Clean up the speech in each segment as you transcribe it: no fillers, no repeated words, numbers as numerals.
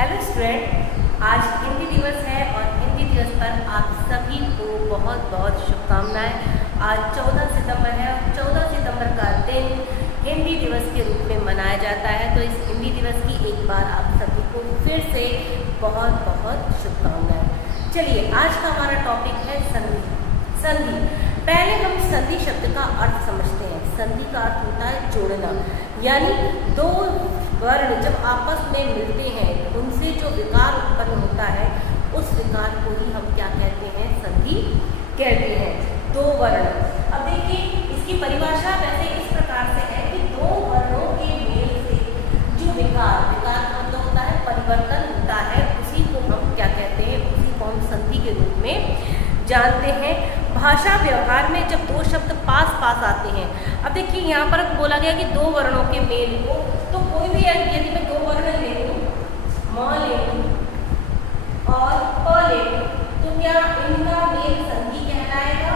Hello student, आज हिंदी दिवस है और हिंदी दिवस पर आप सभी को बहुत बहुत शुभकामनाएं। आज 14 सितंबर है और 14 सितंबर का दिन हिंदी दिवस के रूप में मनाया जाता है। तो इस हिंदी दिवस की एक बार आप सभी को फिर से बहुत बहुत शुभकामनाएं। चलिए, आज का हमारा टॉपिक है संधि। संधि, पहले हम संधि शब्द का अर्थ समझते हैं। संधि का अर्थ होता है जोड़ना, यानी दो वर्ण जब आपस में मिलते हैं उनसे जो विकार उत्पन्न होता है उस विकार को ही हम क्या कहते हैं? संधि कहते हैं। दो वर्ण, अब देखिए इसकी परिभाषा वैसे इस प्रकार से है कि दो वर्णों के मेल से जो विकार का मतलब होता है परिवर्तन होता है, उसी को हम क्या कहते हैं? उसी को हम संधि के रूप में जानते हैं। भाषा व्यवहार में जब दो शब्द पास पास आते हैं, अब देखिए यहाँ पर बोला गया कि दो वर्णों के मेल को, तो कोई भी यदि मैं दो वर्ण ले लूँ, म ले लूँ और प ले लूँ, तो क्या इनका मेल संधि कहलाएगा?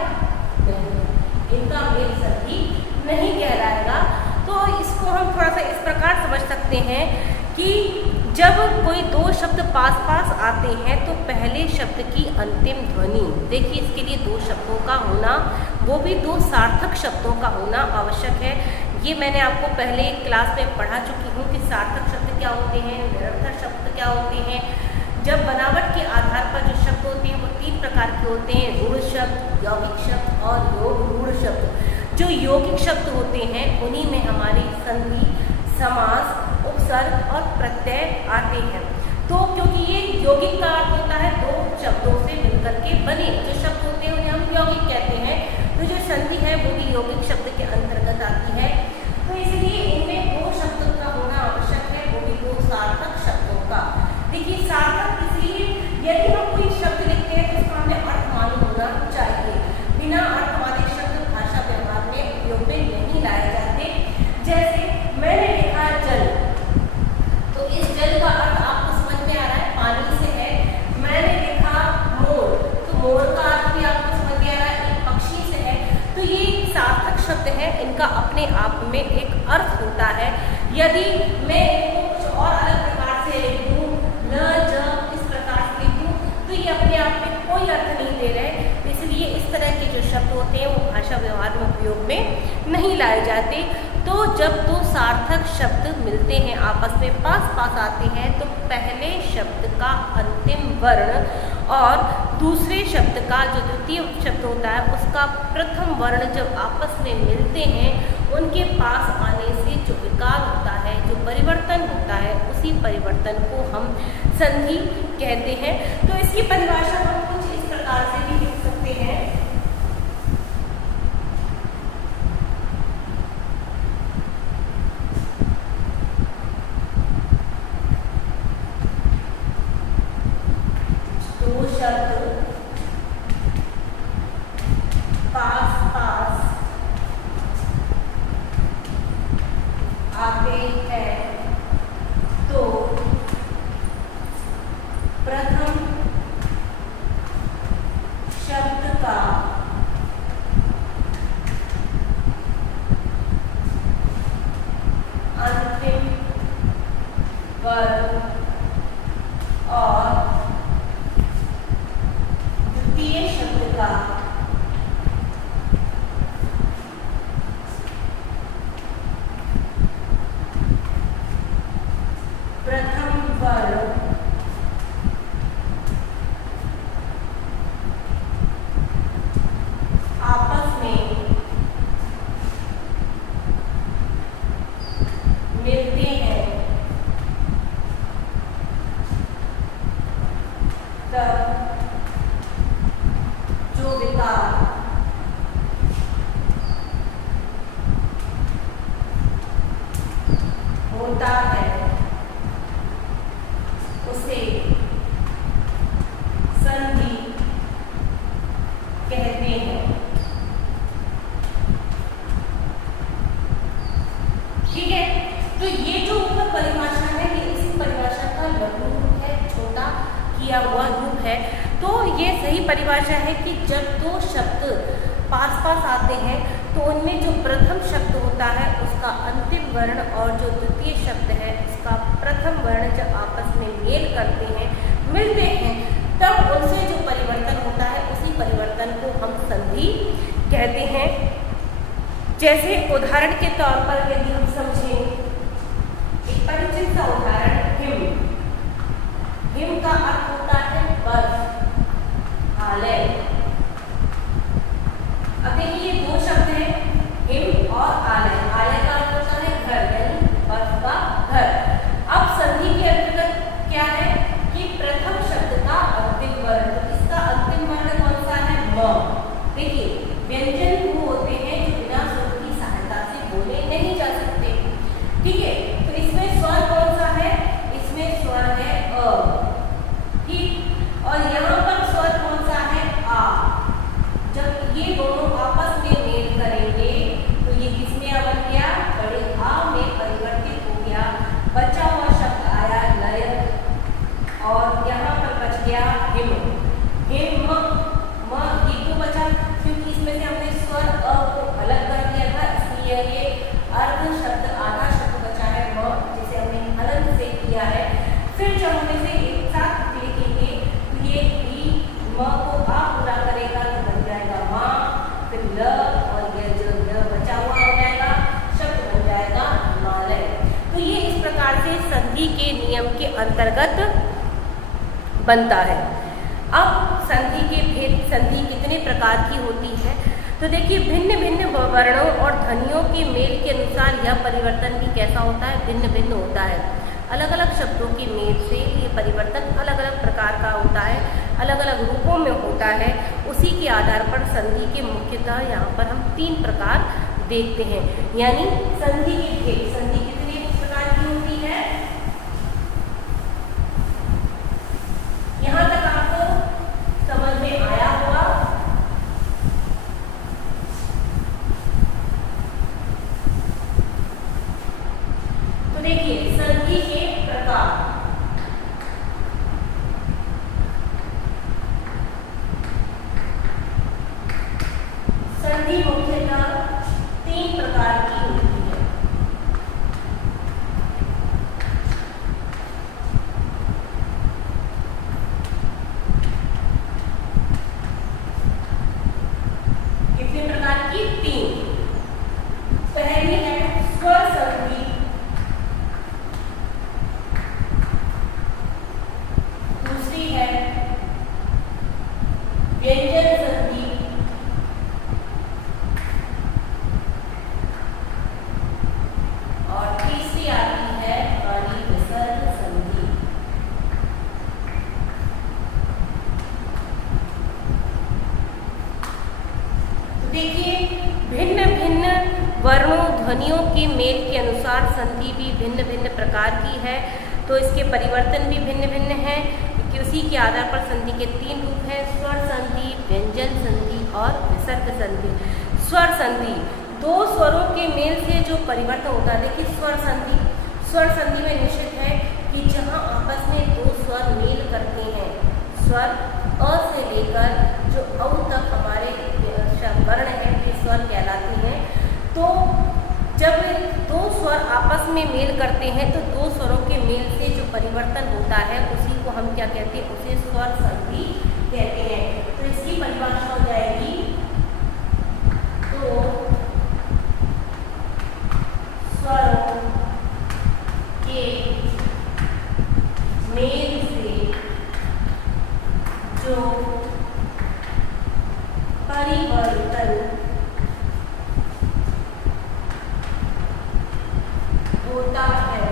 नहीं, इनका मेल संधि नहीं कहलाएगा। तो इसको हम थोड़ा सा इस प्रकार समझ सकते हैं कि जब कोई दो शब्द पास पास आते हैं तो पहले शब्द की अंतिम ध्वनि, देखिए इसके लिए दो शब्दों का होना, वो भी दो सार्थक शब्दों का होना आवश्यक है। ये मैंने आपको पहले क्लास में पढ़ा चुकी हूँ कि सार्थक शब्द क्या होते हैं, निरर्थक शब्द क्या होते हैं। जब बनावट के आधार पर जो शब्द होते हैं वो तीन प्रकार के होते हैं: रूढ़ शब्द, यौगिक शब्द और योग रूढ़ शब्द। जो यौगिक शब्द होते हैं उन्हीं में हमारी संधि, समास, उपसर्ग और प्रत्यय आते हैं। तो क्योंकि ये यौगिक का अर्थ होता है दो शब्दों से मिलकर के बने जो शब्द होते हैं उन्हें हम यौगिक कहते हैं। तो जो संधि है वो भी यौगिक शब्द के अंतर्गत आती है। तो इसलिए इनमें दो शब्दों का होना आवश्यक है, वो भी दो सार्थक शब्दों का। देखिए सार्थक इसलिए यदि हम कोई शब्द लिखते हैं तो उसका हमें अर्थ मालूम होना चाहिए। बिना अर्थ वाले शब्द भाषा व्यवहार में उपयोग में नहीं लाए जाते। जैसे मैंने लिखा जल, तो इस जल का अर्थ आपको समझ में आ रहा है, पानी से है। मैंने लिखा मोर, तो मोर का अर्थ भी आपको समझ में आ रहा है, एक पक्षी से है। तो ये सार्थक शब्द है, इनका अपने आप में एक अर्थ होता है। यदि मैं इनको कुछ और अलग प्रकार से लिख दूँ, न ज इस प्रकार से लिख दूँ, तो ये अपने आप में कोई अर्थ नहीं दे रहे। इसलिए इस तरह के जो शब्द होते हैं वो भाषा व्यवहार में उपयोग में नहीं लाए जाते। तो जब दो सार्थक शब्द मिलते हैं, आपस में पास पास आते हैं, तो पहले शब्द का अंतिम वर्ण और दूसरे शब्द का जो द्वितीय शब्द होता है उसका प्रथम वर्ण जब आपस में मिलते हैं, उनके पास आने से जो विकार होता है, जो परिवर्तन होता है, उसी परिवर्तन को हम संधि कहते हैं। तो इसकी परिभाषा हम कुछ इस प्रकार से भी लिख सकते हैं। दो शब्द पास पास आते हैं तो प्रथम शब्द का अंतिम वर्ण और द्वितीय शब्द का प्रथम वर्ण आपस में मिलते हैं, तब जो विकार होता है उसे संधि कहते हैं। ठीक है, तो ये जो ऊपर परिभाषा है ये इसी परिभाषा का लघु रूप है, छोटा किया हुआ रूप है। तो ये सही परिभाषा है कि जब दो शब्द पास पास आते हैं तो उनमें जो प्रथम शब्द होता है उसका अंतिम वर्ण और जो द्वितीय शब्द है उसका प्रथम वर्ण जब आपस में मेल करते हैं, मिलते हैं, तब उनसे जो परिवर्तन होता है उसी परिवर्तन को हम संधि कहते हैं। जैसे उदाहरण के तौर पर यदि हम समझें, एक परिचित सा उदाहरण हिम। हिम का अर्थ होता है बर्फ, आलय। अब देखिए ये दो शब्द हैं, हिम और आलय। आलय का अर्थ होता है घर, यानी बर्फ का घर। अब संधि के अंतर्गत क्या है कि प्रथम शब्द का अंतिम वर्ण, तो इसका अंतिम वर्ण कौन सा है? म। देखिए व्यंजन वो होते हैं जो बिना स्वर की सहायता से बोले नहीं जा सकते, ठीक है। तो इसमें स्वर कौन सा है? इसमें स्वर है अ, ठीक। और यहाँ पर स्वर कौन सा है? आ। जब ये दोनों आपस में मेल करेंगे तो ये किसमें आ बन गया? बड़े आ में परिवर्तित हो गया। बचा हुआ शब्द आया लय, और यहाँ पर बच गया हिम। हिम म, ये क्यों बचा? क्योंकि इसमें से हमने स्वर अ को अलग कर दिया था, इसलिए ये अर्ध शब्द, आधा शब्द बचा है म, जिसे हमने अलग से किया है। फिर जब हम इसे एक साथ लिखेंगे तो ये ई म को आ पूरा करेगा तो बन जाएगा माँ, फिर ल, और ये जो ल बचा हुआ हो जाएगा शब्द बन जाएगा हिमालय। तो ये इस प्रकार से संधि के नियम के अंतर्गत बनता है। अब संधि के भेद, संधि कितने प्रकार की होती है? तो देखिए भिन्न भिन्न वर्णों और ध्वनियों के मेल के अनुसार यह परिवर्तन भी कैसा होता है? भिन्न भिन्न होता है। अलग अलग शब्दों के मेल से ये परिवर्तन अलग अलग प्रकार का होता है, अलग अलग रूपों में होता है। उसी के आधार पर संधि के मुख्यतः यहाँ पर हम 3 प्रकार देखते हैं। यानी संधि के भेद, संधि कितने प्रकार की होती है? यहाँ तक आपको समझ में आया होगा। तो देखिए संधि के प्रकार, संधि मुख्यतः 3 प्रकार की होती है। कितने प्रकार की? 3। पहली है स्वर संधि, दूसरी है व्यंजन संधि, और तीसरी आती है वाणी विसर्ग संधि। तो देखिए भिन्न भिन्न वर्णों ध्वनियों के मेल के अनुसार संधि भी भिन्न भिन्न प्रकार की है। तो इसके परिवर्तन भी भिन्न भिन्न हैं, कि उसी के आधार पर संधि के 3 रूप हैं: स्वर संधि, व्यंजन संधि और विसर्ग संधि। स्वर संधि, 2 स्वरों के मेल से जो परिवर्तन होता है। देखिए स्वर संधि, स्वर संधि में निश्चित है कि जहाँ आपस में 2 स्वर मेल करते हैं, स्वर अ से लेकर जो औ तक हमारे वर्ण है, ये स्वर कहलाते हैं। तो जब 2 स्वर आपस में मेल करते हैं तो 2 स्वरों के मेल से जो परिवर्तन होता है उसी को हम क्या कहते हैं? उसे स्वर संधि कहते हैं। तो इसकी परिभाषा हो जाएगी, तो स्वरों के मेल से जो परिवर्तन होता है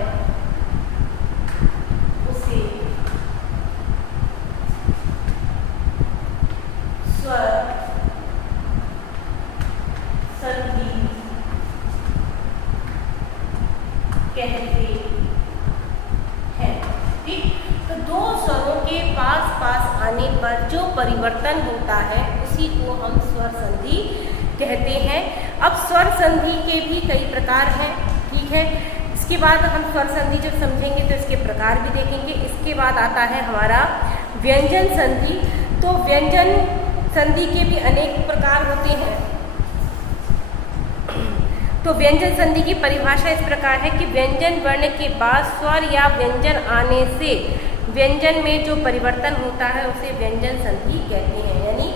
उसे स्वर संधि कहते हैं। ठीक, तो 2 स्वरों के पास पास आने पर जो परिवर्तन होता है उसी को हम स्वर संधि कहते हैं। अब स्वर संधि के भी कई प्रकार हैं, ठीक है। इसके बाद हम स्वर संधि जब समझेंगे तो इसके प्रकार भी देखेंगे। इसके बाद आता है हमारा व्यंजन संधि। तो व्यंजन संधि के भी अनेक प्रकार होते हैं। तो व्यंजन संधि की परिभाषा इस प्रकार है कि व्यंजन वर्ण के बाद स्वर या व्यंजन आने से व्यंजन में जो परिवर्तन होता है उसे व्यंजन संधि कहते हैं। यानी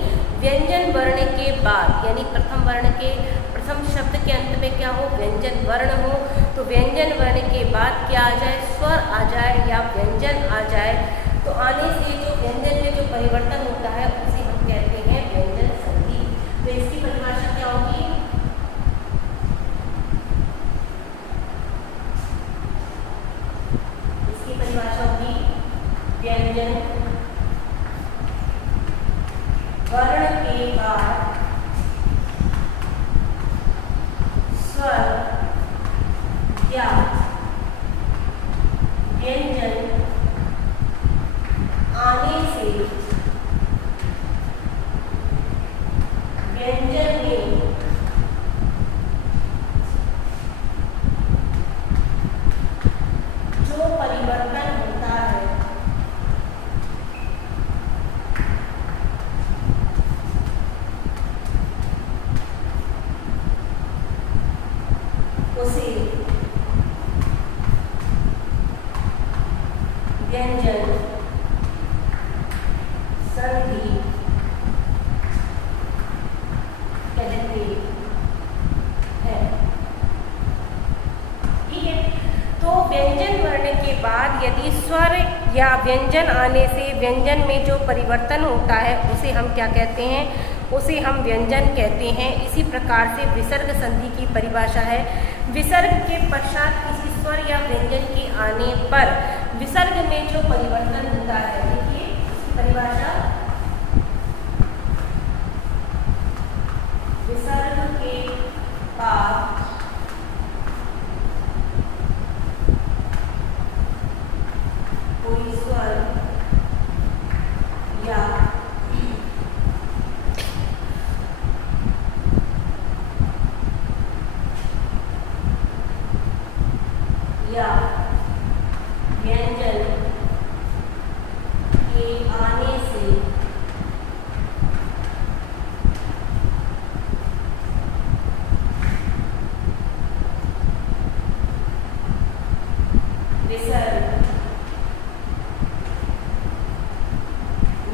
व्यंजन वर्ण के बाद, यानी प्रथम शब्द के अंत में क्या हो, व्यंजन वर्ण हो, तो व्यंजन वर्ण के बाद क्या आ जाए, स्वर आ जाए या व्यंजन आ जाए, तो आने से जो व्यंजन में जो परिवर्तन होता है उसे हम कहते हैं व्यंजन संधि। तो इसकी परिभाषा क्या होगी, इसकी परिभाषा होगी व्यंजन वर्ण के बाद स्वर या व्यंजन आने से व्यंजन में जो परिवर्तन होता है उसे व्यंजन संधि कहते हैं। ठीक है, तो व्यंजन वर्ण के बाद यदि स्वर या व्यंजन आने से व्यंजन में जो परिवर्तन होता है उसे हम क्या कहते हैं, उसे हम व्यंजन कहते हैं। इसी प्रकार से विसर्ग संधि की परिभाषा है, विसर्ग के पश्चात किसी स्वर या व्यंजन के आने पर विसर्ग में जो परिवर्तन होता है, देखिए इसकी परिभाषा, विसर्ग के बाद कोई स्वर या व्यंजन के आने से विसर्ग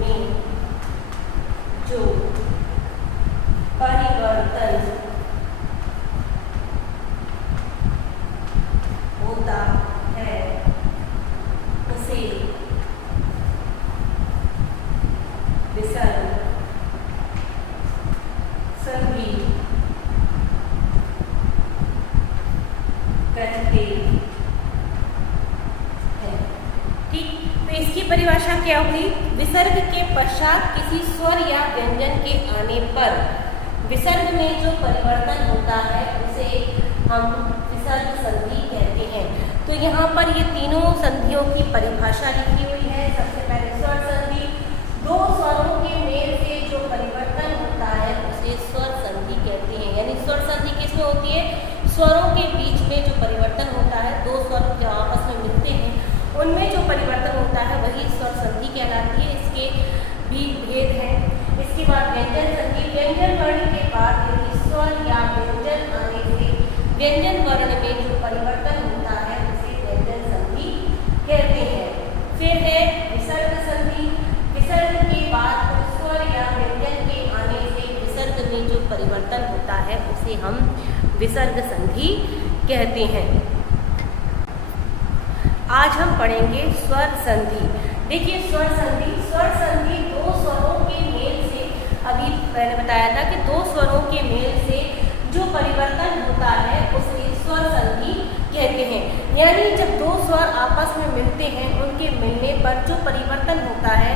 में जो परिवर्तन होता है उसे विसर्ग संधि कहते हैं। ठीक, तो इसकी परिभाषा क्या हुई, विसर्ग के पश्चात किसी स्वर या व्यंजन के आने पर विसर्ग में जो परिवर्तन होता है उसे हम विसर्ग संधि कहते हैं। तो यहाँ पर ये तीनों संधियों की परिभाषा लिखी हुई है। सबसे पहले स्वर संधि, दो स्वरों के मेल से जो परिवर्तन होता है उसे स्वर संधि कहते हैं। यानी स्वर संधि किसमें होती है, स्वरों के बीच में जो परिवर्तन होता है, दो स्वर जो आपस में मिलते हैं उनमें जो परिवर्तन होता है वही स्वर संधि कहलाती है। इसके भी भेद हैं। इसके बाद व्यंजन संधि, व्यंजन वर्ण के बाद यदि स्वर या व्यंजन आने से व्यंजन वर्ण में जो परिवर्तन होता है उसे व्यंजन संधि कहते हैं। फिर है विसर्ग संधि, विसर्ग के बाद स्वर या व्यंजन के आने से विसर्ग में जो परिवर्तन होता है उसे हम विसर्ग संधि कहते हैं। आज हम पढ़ेंगे स्वर संधि। देखिए स्वर संधि, स्वर संधि दो स्वरों के मेल से, अभी मैंने बताया था कि दो स्वरों के मेल से जो परिवर्तन होता है उसे स्वर संधि कहते हैं। यानी जब दो स्वर आपस में मिलते हैं उनके मिलने पर जो परिवर्तन होता है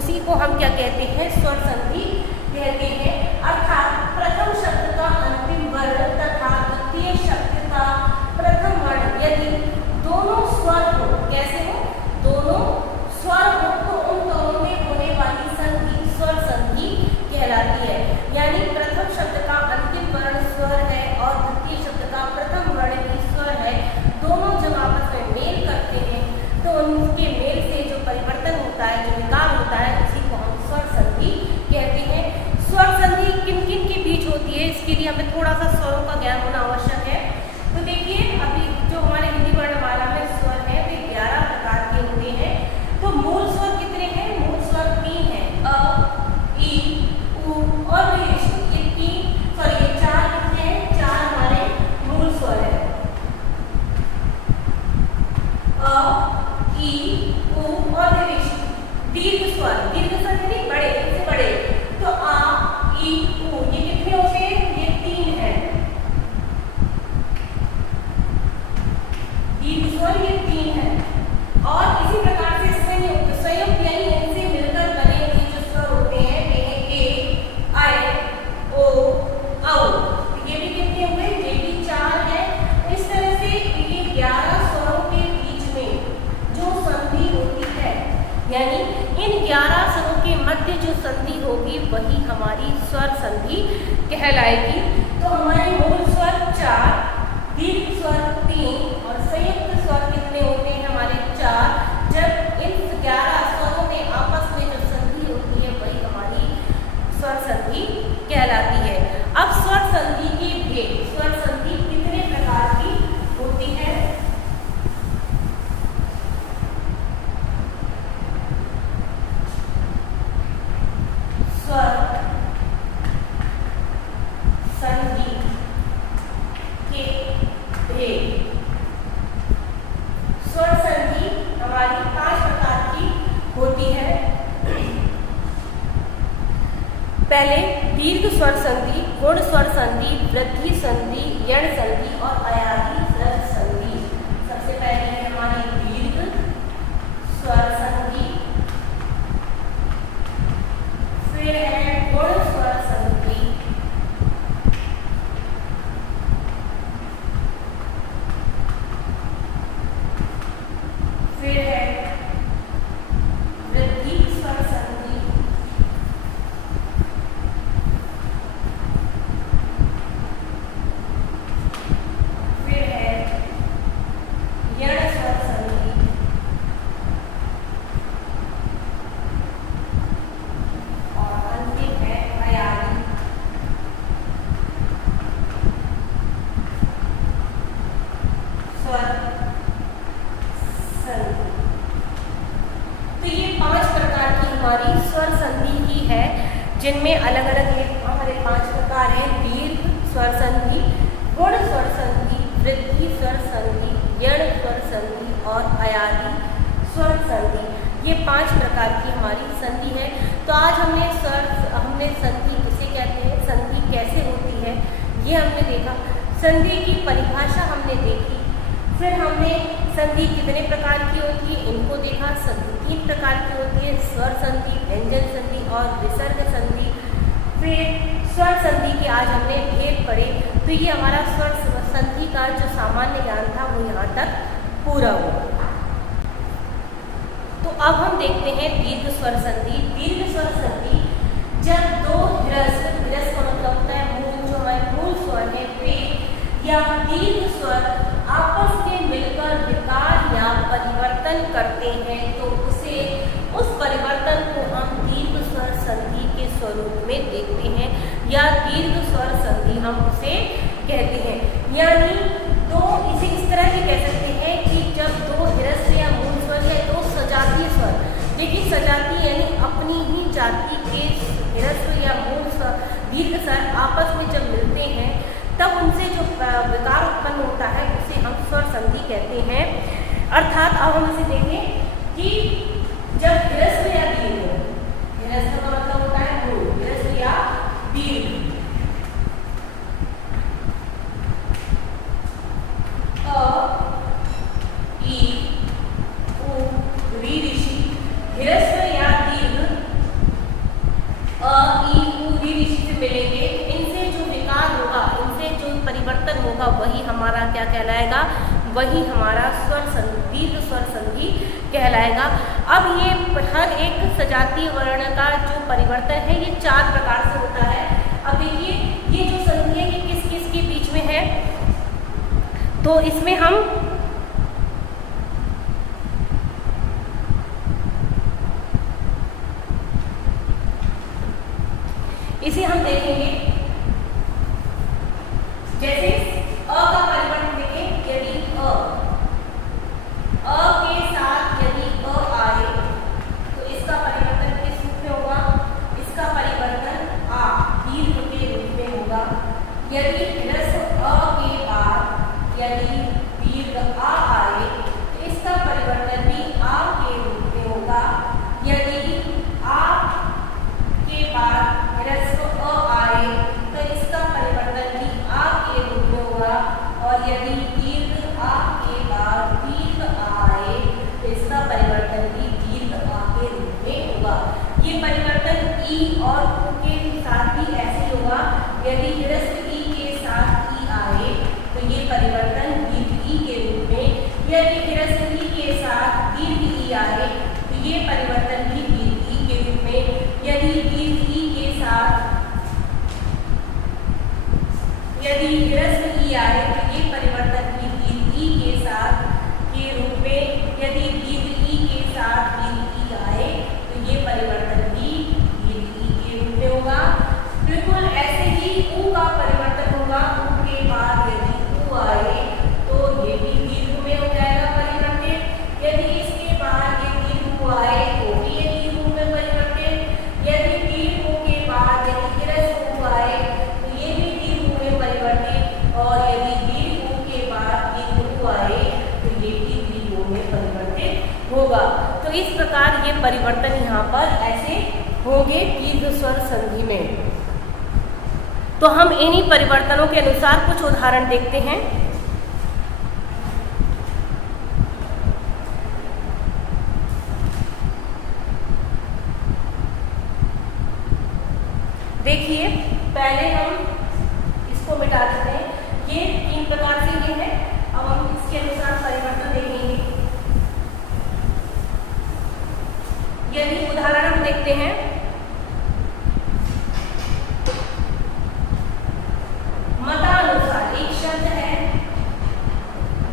उसी को हम क्या कहते हैं, स्वर संधि कहते हैं। अर्थात प्रथम शब्द का अंतिम वर्ण तथा द्वितीय शब्द का प्रथम वर्ण यदि दोनों स्वर हो, कैसे हो, दोनों स्वर हो, तो उन दोनों में होने वाली संधि स्वर संधि कहलाती है। यानी प्रथम शब्द का अंतिम वर्ण स्वर है और द्वितीय शब्द का प्रथम वर्ण भी स्वर है, दोनों जब आपस में मेल करते हैं तो उनके मेल से जो परिवर्तन होता है, जो विकार होता है, उसी को हम स्वर संधि कहते हैं। स्वर संधि किन स्वर ये 3 है। और इसी प्रकार से संयुक्त यानी इनसे मिलकर बने हुए जो स्वर होते हैं वे हैं ए, आई, ओ, औ। ये भी कितने हुए? ये भी 4 है। इस तरह से ये 11 स्वरों के बीच में जो संधि होती है, यानी इन 11 स्वरों के मध्य जो संधि होगी वही हमारी स्वर संधि कहलाएगी। तो हमारे मूल स्वर 4, दीर्घ स्वर 3 और संयुक्त स्वर कितने होते हैं हमारे? 4। जब इन 11 स्वरों में आपस में जो संधि होती है वही हमारी स्वर संधि कहलाती है। अब स्वर संधि के भेद, स्वर संधि कितने प्रकार की होती है? स्वर संधि के भेद। स्वर संधि हमारी 5 प्रकार की होती है। पहले दीर्घ स्वर संधि, गुण स्वर संधि, वृद्धि संधि, यण संधि और अयादी स्वर संधि। सबसे पहले है हमारी दीर्घ स्वर संधि, फिर है गुण स्वर संधि, फिर है वृद्धि स्वर संधि, फिर है यण स्वर संधि और अंतिम है अयादी स्वर संधि। तो ये 5 प्रकार की हमारी स्वर संधि ही है, जिनमें अलग अलग ये हमारे 5 प्रकार हैं। दीर्घ स्वर संधि, गुण स्वर संधि, वृद्धि स्वर संधि, यण स्वर संधि और अयादी स्वर संधि। ये 5 प्रकार की हमारी संधि है। तो आज हमने संधि किसे कहते हैं, संधि कैसे होती है, ये हमने देखा। संधि की परिभाषा हमने देखी। फिर हमने संधि कितने प्रकार की होती है इनको देखा। संधि 3 प्रकार की होती है, स्वर संधि, व्यंजन संधि और विसर्ग संधि। फिर स्वर संधि के आज हमने भेद पढ़े। तो ये हमारा स्वर संधि का जो सामान्य ज्ञान था वो यहाँ तक पूरा हुआ। तो अब हम देखते हैं दीर्घ स्वर संधि। दीर्घ स्वर संधि जब 2 ह्रस्व का मतलब होता है मूल, जो हमारे मूल स्वर है वे या दीर्घ स्वर आपस में मिलकर विकार या परिवर्तन करते हैं तो उस परिवर्तन को हम दीर्घ स्वर संधि के स्वरूप में देखते हैं या दीर्घ स्वर संधि हम उसे कहते हैं। यानी तो इसे इस तरह से कह सकते हैं कि जब 2 ह्रस्व या मूल स्वर या 2 सजातीय स्वर, देखिए सजातीय यानी अपनी ही जाति के ह्रस्व या मूल स्वर दीर्घ स्वर आपस में जब मिलते हैं तब उनसे जो विकार उत्पन्न होता है उसे हम स्वर संधि कहते हैं। अर्थात अब हम इसे देखें कि जब ह्रस्व या दीर्घ, ह्रस्व का मतलब होता है मूल, ह्रस्व या दीर्घ, अ, ई, उ, री ऋषि, ह्रस्व या दीर्घ अ, ई, उ, री ऋषि से मिलेंगे। इनसे जो विकार होगा, इनसे जो परिवर्तन होगा वही हमारा क्या कहलाएगा, वही हमारा स्वर संधि, दीर्घ स्वर संधि कहलाएगा। अब ये हर एक सजातीय वर्ण का जो परिवर्तन है ये 4 प्रकार से होता है। अब देखिए ये जो संधि है ये किस किस के बीच में है, तो इसमें हम इसे हम देखेंगे। जैसे अ का परिवर्तन देखें, यदि अ के साथ यदि अ आए तो इसका परिवर्तन किस रूप में होगा, इसका परिवर्तन आ दीर्घ के रूप में होगा। यदि ह्रस्व अ के बाद यदि दीर्घ आ आए तो इसका परिवर्तन भी आ के रूप में होगा। यदि आ के बाद ह्रस्व अ आए ई आए तो ये परिवर्तन भी दीर्घ ई के रूप में, यदि दीर्घ ई के साथ यदि ह्रस्व ई आए तो ये परिवर्तन भी दीर्घ ई के साथ के रूप में, यदि दीर्घ ई के साथ दीर्घ ई आए तो ये परिवर्तन भी दीर्घ ई के रूप में होगा। बिल्कुल ऐसे ही ऊ का परिवर्तन होगा, ऊ के बाद यदि ऊ आए तो ये भी दीर्घ में हो जाएगा परिवर्तित, यदि इसके बाद ये दीर्घ ऊ आए तो भी ये दीर्घ ऊ में परिवर्तित, यदि दीर्घ ऊ के बाद यदि ह्रस्व ऊ आए तो ये भी दीर्घ ऊ में परिवर्तित, और यदि दीर्घ ऊ के बाद दीर्घ ऊ आए तो ये भी दीर्घ ऊ में परिवर्तित होगा। तो इस प्रकार ये परिवर्तन यहाँ पर ऐसे होंगे दीर्घ स्वर संधि में। तो हम इन्हीं परिवर्तनों के अनुसार कुछ उदाहरण देखते हैं। देखिए पहले हम इसको मिटा देते हैं, ये 3 प्रकार से ये है। अब हम इसके अनुसार परिवर्तन देखेंगे। यदि उदाहरण हम देखते हैं, मतानुसार एक शब्द है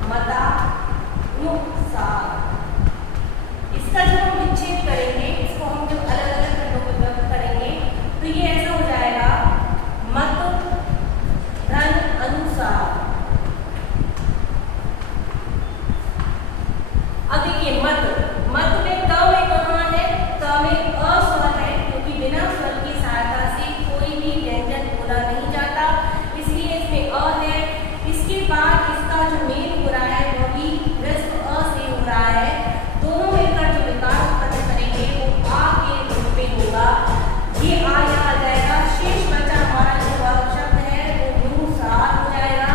मतानुसार, इसका जब हम विच्छेद करेंगे, इसको हम जब अलग अलग खंडों में विभक्त करेंगे तो ये ऐसा हो जाएगा मत धन अनुसार। अब देखिए मत में त में कहाँ है, त में अ स्वर है, क्योंकि बिना स्वर की सहायता से कोई भी व्यंजन बोला नहीं जाता, इसलिए इसमें अ है। इसके बाद इसका जो मेल हो रहा है वो भी ह्रस्व अ से हो रहा है, दोनों मिलकर जो विकार उत्पन्न करेंगे वो आ के रूप में होगा। ये आ यहाँ आ जाएगा, शेष बचा हमारा जो शब्द है वो अनुसार हो जाएगा,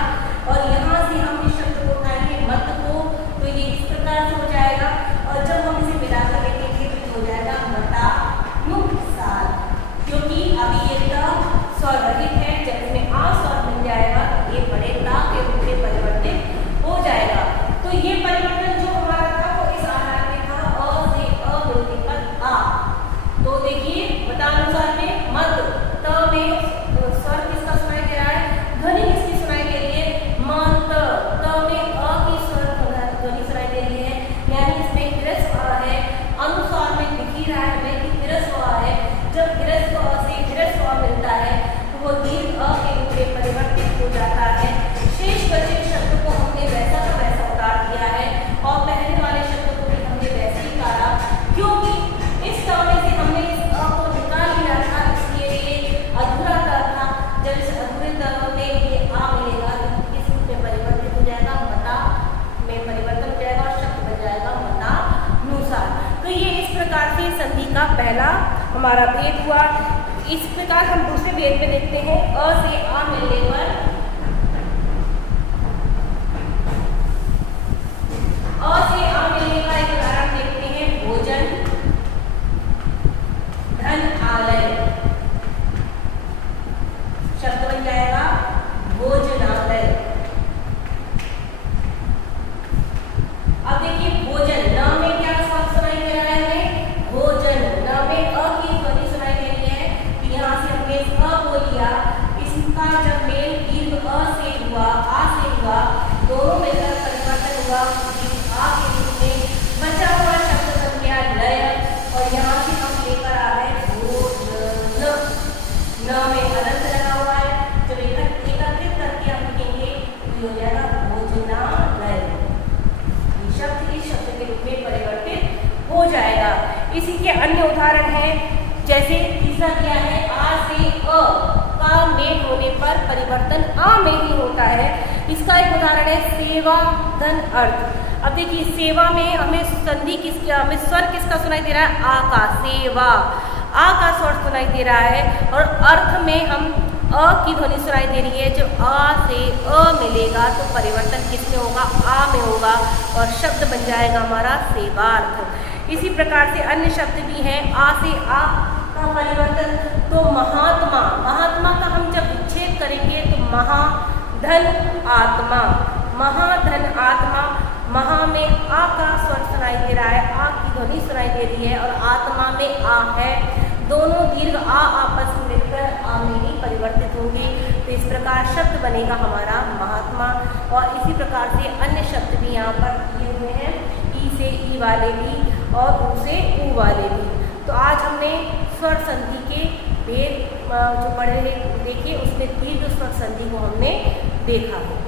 और यहाँ से हम इस शब्द को उठाएंगे मत को, तो ये इस प्रकार से हो जाएगा, और जब हम इसे मिलाकर देखेंगे तो हो जाएगा मतानुसार, क्योंकि अभी ये त स्वर रहित है। जब इसमें आ स्वर मिल जाएगा तो ये बड़े ता के रूप में परिवर्तित हो जाएगा। तो ये परिवर्तन जो हमारा था वो इस आधार पे था, अ से अ मिलने पर आ। तो देखिए मतानुसार में मत, त में स्वर किसका सुनाई दे रहा है, ध्वनि किसकी सुनाई दे रही है, मत। त में अ की स्वर ध्वनि सुनाई दे रही है, यानी इसमें ह्रस्व आ है। अनुसार में दिख ही रहा है हमें कि ह्रस्व आ है। जब ह्रस्व अ से ह्रस्व अ मिलता है तो वो दीर्घ अ के रूप में परिवर्तित हो जाता है। शेष बचे शब्द को हमने वैसा का वैसा उतार दिया है, और पहले वाले शब्द को भी हमने वैसे ही उतारा, क्योंकि इस समय से हमने इस अ को निकाल लिया था, इसलिए ये अधूरा त था। जब इस अधूरे त में ये आ मिलेगा तो किस रूप में परिवर्तित हो जाएगा, मता में परिवर्तन हो जाएगा और शब्द बन जाएगा मतानुसार। तो ये इस प्रकार से संधि का पहला हमारा भेद हुआ। इस प्रकार हम दूसरे भेद में देखते हैं, अ से आ मिलने पर अ से आ मिलने का एक उदाहरण देखते हैं, भोजन धन आलय, शब्द बन जाएगा भोजनालय। अब देखिए भोजन, न में क्या शब्द सुनाई दे रहा है हमें, भोजन। न में अ की ध्वनि सुनाई दे रही है, तो यहाँ से हमने इस अ को लिया, इसका जब मेल दीर्घ अ से हुआ, आ से हुआ, दोनों मिलकर परिवर्तन हुआ आ के रूप में, बचा हुआ शब्द बन गया लय, और यहाँ से हम लेकर आ गए भोजन। न में अनंत लगा हुआ है, जब एकत्रित करके हम लिखेंगे तो हो जाएगा भोजनालय। शब्द इस शब्द के रूप में परिवर्तित हो जाएगा। इसी के अन्य उदाहरण हैं, जैसे तीसरा क्या है, आ से अ का मेल होने पर परिवर्तन आ में ही होता है। इसका एक उदाहरण है सेवा धन अर्थ। अब देखिए सेवा में हमें संधि किसका, हमें स्वर किसका सुनाई दे रहा है, आ का, सेवा आ का स्वर सुनाई दे रहा है, और अर्थ में हम अ की ध्वनि सुनाई दे रही है। जब आ से अ मिलेगा तो परिवर्तन किसमें होगा, आ में होगा, और शब्द बन जाएगा हमारा सेवार्थ। इसी प्रकार से अन्य शब्द भी हैं, आ से आ का परिवर्तन, तो महात्मा, महात्मा का हम जब विच्छेद करेंगे तो महाधन आत्मा, महाधन आत्मा, महा में आ का स्वर सुनाई दे रहा है, आ की ध्वनि सुनाई दे रही है और आत्मा में आ है, दोनों दीर्घ आ आपस में मिलकर आ में ही परिवर्तित होंगे। तो इस प्रकार शब्द बनेगा हमारा महात्मा। और इसी प्रकार से अन्य शब्द भी यहाँ पर दिए हुए हैं, ई से ई वाले भी और ऊ से ऊ वाले भी। तो आज हमने स्वर संधि के भेद जो पढ़े देखे, उसमें दीर्घ स्वर संधि को हमने देखा है।